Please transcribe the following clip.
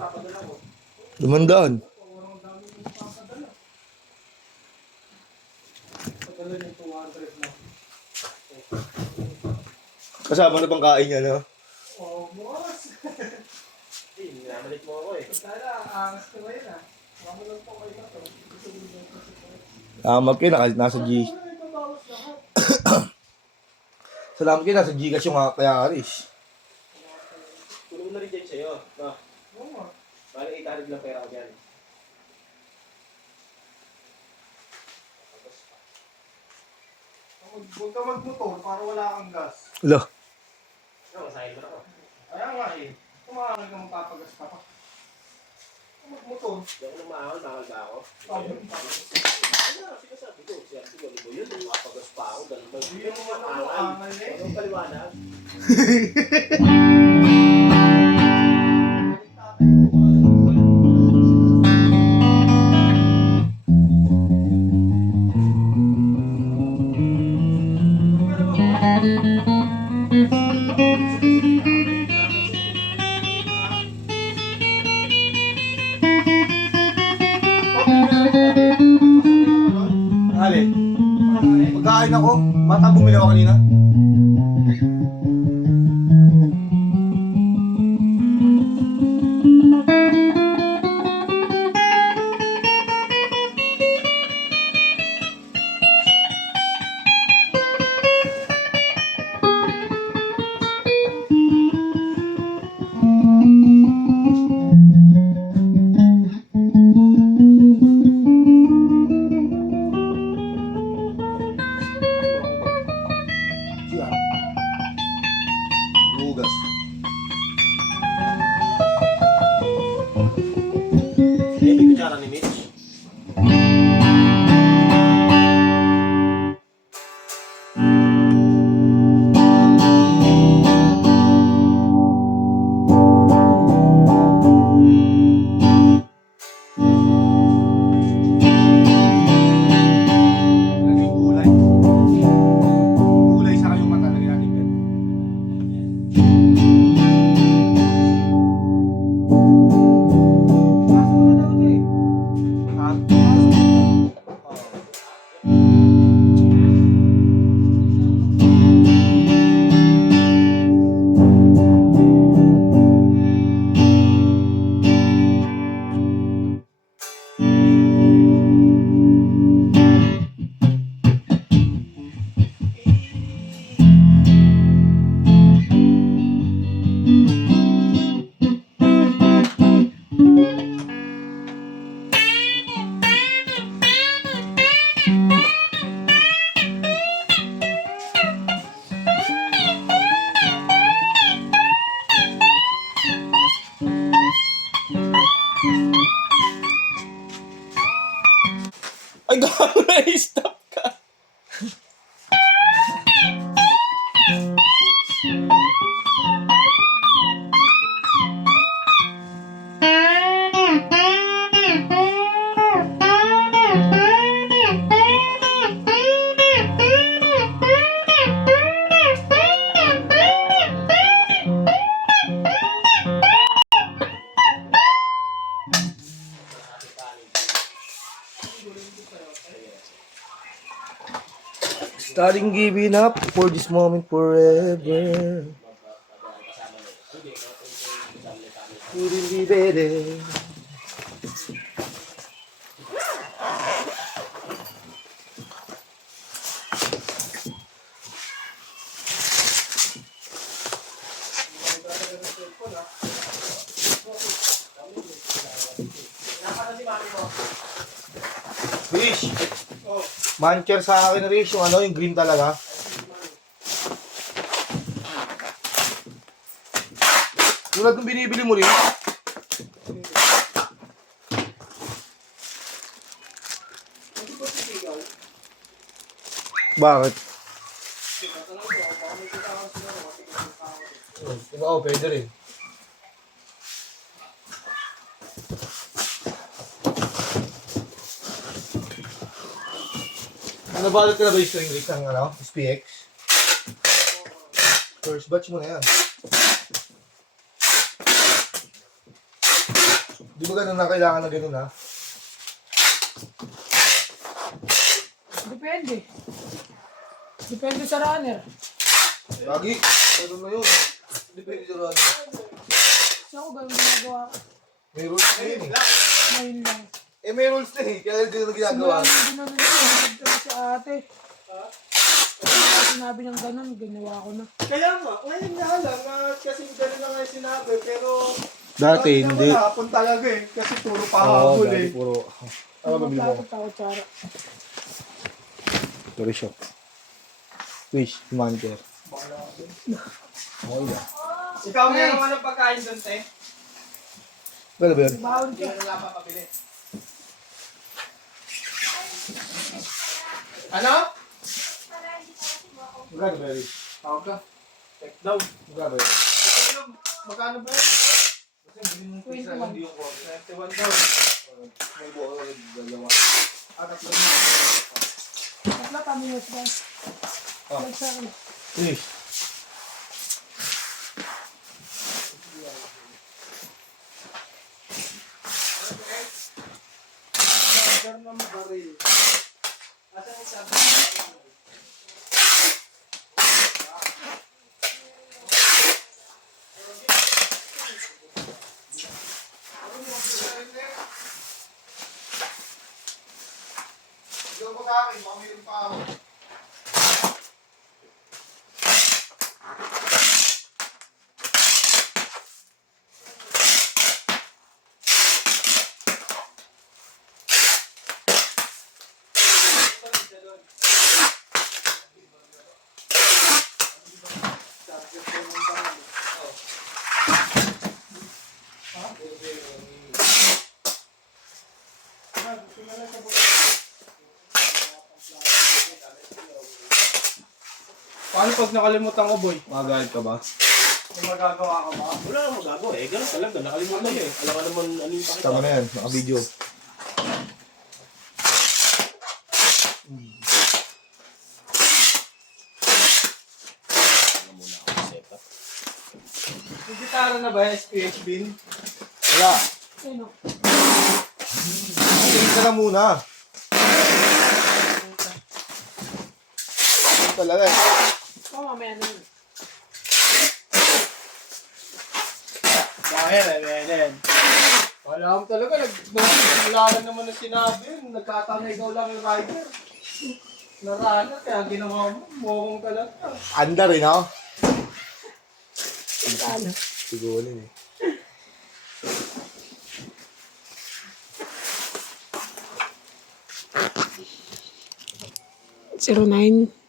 500. Kasama na bang kain niya, no? Oo, boss. Hindi, minamalik mo ako eh. Tala, angas ko ngayon ah. Mamulang po kayo na to. Salamat kayo, nasa G. Salamat kayo, nasa Gcash yung kaya Aris. Kunin mo na rin dyan sa'yo. No? Oo nga. Bali 800 lang pera ko dyan. Huwag ka magmotor para wala kang gas. Wala. No, masahin mo na ako. Kaya nga eh. Kumakakal ka magpapagas ka pa. Magmotor. Hindi ako nang mahal ba ako? Sabi mo. Ano, sinasabi ko. Sinasabi ko, libo yun. Mapagas pa ako. Ganun ba? Hindi mo ano, angal eh. Anong paliwanag? Ali, pagkain ako, mata bumili ako kanina. Siya. Bugas. Hindi, may kutsara ni Mitch. Lagay gulay. Gulay sa kayong mata, lagay natin yan. Kaso mo na daw ito eh. Ha? Ay, gago na, stop ka. Starting giving up for this moment forever. Couldn't be better. Fish! Mancher sa akin, Rish, yung ano, yung green talaga. Tulad ng binibili mo rin. Bakit? Oo, pwede rin. Nabalot ka na ba yung string rate ng ano, SPX? First batch mo na yan. Di ba ganun na kailangan na ganun ha? Depende. Depende sa runner. Lagi, ganun na yun. Depende sa ano. Kasi ako ganun ginagawa ko. May rules na yun eh. Ngayon lang. Eh may rules na eh, kaya ganun na ginagawa. Simula nung ginano nito si ate. Kaya sinabi niyang ganun, ginawa ko na. Kaya nga, ngayon nga lang, kasi gano'n na nga yung sinabi, pero... Dati hindi. Wala hapon talaga eh, kasi puro pahabol dati eh. puro. Ano ba bili mo? Magpapit ako, tsara. Sorry shop. Wish, manager. Okay ba? Ikaw meron ka ng pagkain doon, te? Gano'n ba yun? Bawal Hindi ka. na lang papabili. Ano? Gano'n ba yun? Tawag ka. Check daw. Gano'n ba yun? Magkano ba yun? Kasi bilhin mo pizza, 21. hindi yung ko. 21 daw. May buo ka rin dalawa. Agat lang mo. Tatla kami yun ba? Oh. Like sa akin. Wish. Order ng baril. Asan yung sabi? Ikaw mo sa akin, mamirin pa ako. Paano pag nakalimutan ko, boy? Magalit ka ba? Kung magagawa ka ba? Wala kang magagawa eh. Ganun talaga. Nakalimutan eh. Alam ka naman ano yung pakita. Tama na yan, naka-video. Ano muna ako setup. Yung gitara na ba, SPH bin? Wala. Ano? Tingin ka na muna. Ito talaga eh. Oo, mamaya na yun. Ayan. Wala mo talaga, wala na naman na sinabi yun. Nagkatanay ikaw lang yung rider. Narana, kaya ginawa mo, mokong talaga. Anda rin ako. Ano? Siguro eh. 09